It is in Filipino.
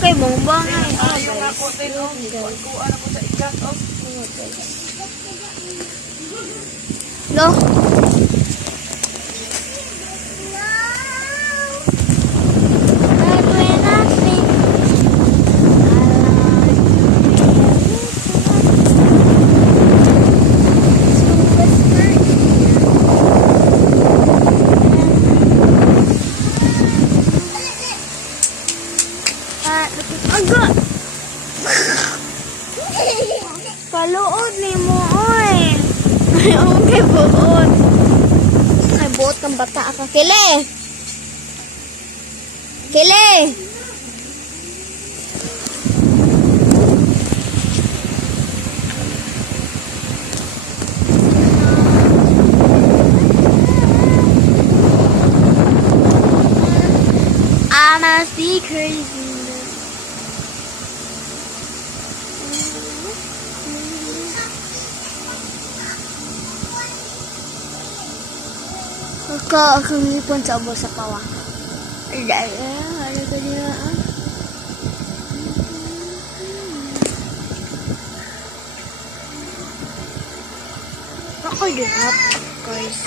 kay bongbong ay. Yung ako din, oh. Kuha na po sa ikat, oh. Lo. Aga! Kaluod ni mo, oy. Ayaw kay buot. Ay, buot ng bata ka. Kili! Kili! I must be crazy. Akong ngipon sa ubo sa pawa. Ano ka niya? Ako din, of course.